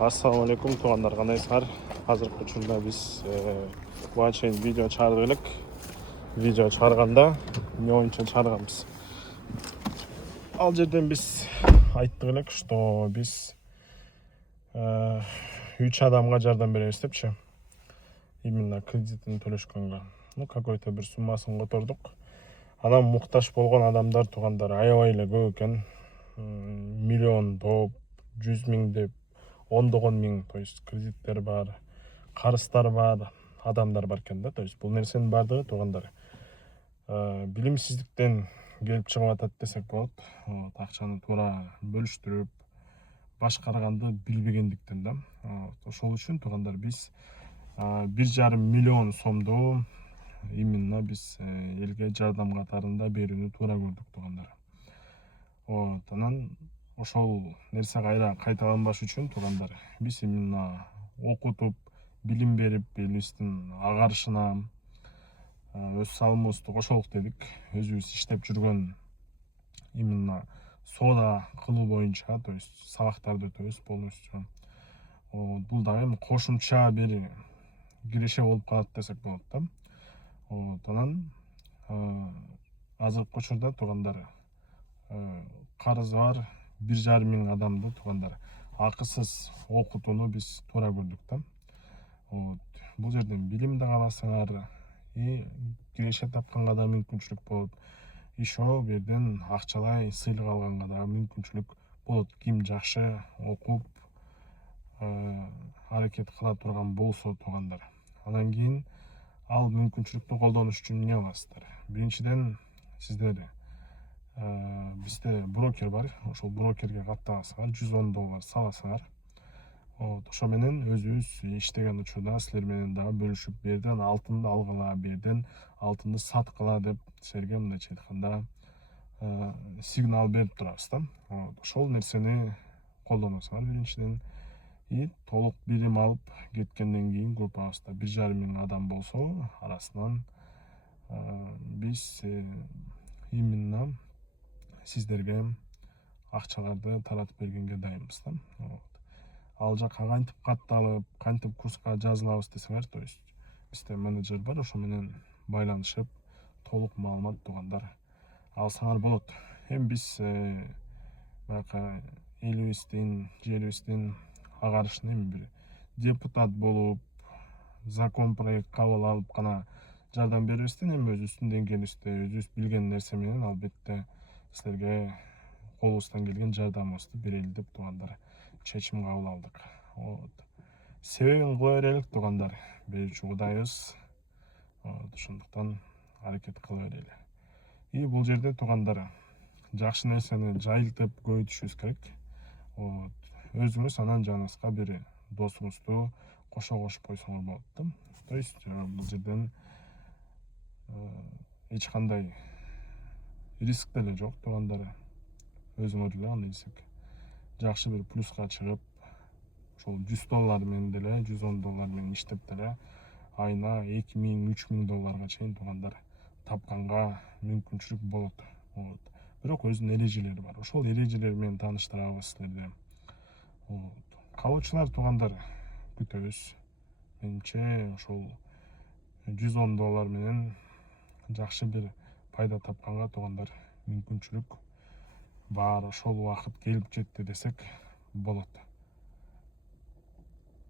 Assalamu alaikum туғандар, қандайсыздар? Қазіргі учурда біз бұған шейін видео шығардық элек. Видео шығарғанда не ойынша шығарғанбыз. Ал жерден біз айттық элек, что біз 3 адамға жардам беребиз депчи. Именно кредитин төлөшкөнгө. Какой-то бір суммасын котордук. Анан муктаж болгон адамдар туғандар аябай эле көп экен. Миллион топ, 100 миң деп, ондогон миң, то есть кредиттер бар, карыздар бар, адамдар бар экен да. То есть бул нерсенин бардыгы туғандар билимсиздиктен келип чыгып атат десек болот. Акчаны туура бөлүштүрүп, башкарганды билбегендиктен да. Ошол үчүн туғандар биз 1,5 миллион сомду именно биз элге жардам катарында берүүнү туура көрдүк туғандар. Анан ошол нерсе кайра кайталанбаш үчүн туғандар биз именно окутуп, билим берип, элибиздин агарышына өз салымыбызды кошолук дедик. Өзүбүз иштеп жүргөн именно соода кылуу боюнча, то есть сабактарды өтөбүз полностью. Бул дагы кошумча бир киреше болуп калат десек болот да. Анан азыркы учурда туғандар карызы бар 1,5 миң адамды туғандар акысыз окутууну биз туура көрдүк да. Бул жерден билим да аласыңар, киреше тапканга да мүмкүнчүлүк болот. Еще берден акчалай сыйлык алганга да мүмкүнчүлүк болот. Ким жакшы окуп аракет кыла турган болсо туғандар. Анан кийин ал мүмкүнчүлүктү колдонуш үчүн эмне кыласыздар? Биринчиден сиздер бизде брокер бар. Ошол брокерге каттагасыңар, $110 саласыңар. Ошо менен өзүбүз иштеген учурда силер менен дагы бөлүшүп, берден алтынды алгыла, берден алтынды саткыла деп силерге мындайча айтканда сигнал берип турабыз да. Ошол нерсени колдоносуңар биринчиден. Толук билим алып кеткенден кийин группабызда 1,5 миң адам болсо, арасынан биз именно сиздерге акчаларды таратып бергенге дайынбыз да. Ал жака кантип катталып, кантип курска жазылабыз десеңер, то есть бизде менеджер бар, ошо менен байланышып, толук маалымат туғандар алсаңар болот. Эми биз баягы элибиздин, жерибиздин агарышын бир депутат болуп, закон проект кабыл алып гана жардам беребизден, эми өзүбүздүн деңгээлибизде, өзүбүз билген нерсе менен албетте силерге колубуздан келген жардамыбызды берели деп туғандар чечим кабыл алдык. Себебин кыла берелик туғандар, берүүчү Кудайыбыз. Ошондуктан аракет кыла берели. Бул жерде туғандар жакшы нерсени жайылтып көбөйтүшүбүз керек. Өзүңүз анан жаныңызга бир досуңузду кошо кошуп койсоңор болот да. То есть бул жерден эч кандай риск деле жок туғандар. Өзүңөр эле андай десек жакшы бир плюска чыгып, ошол $100 менен деле, $110 менен иштеп деле айына 2 миң, 3 миң долларга чейин туғандар тапканга мүмкүнчүлүк болот. Бирок өзүнүн эрежелери бар. Ошол эрежелер менен тааныштырабыз силерди. Калуучулар туғандар күтөбүз. Менимче ошол $110 менен жакшы бир пайда тапканга туғандар мүмкүнчүлүк бар. Ошол убакыт келип жетти десек болот.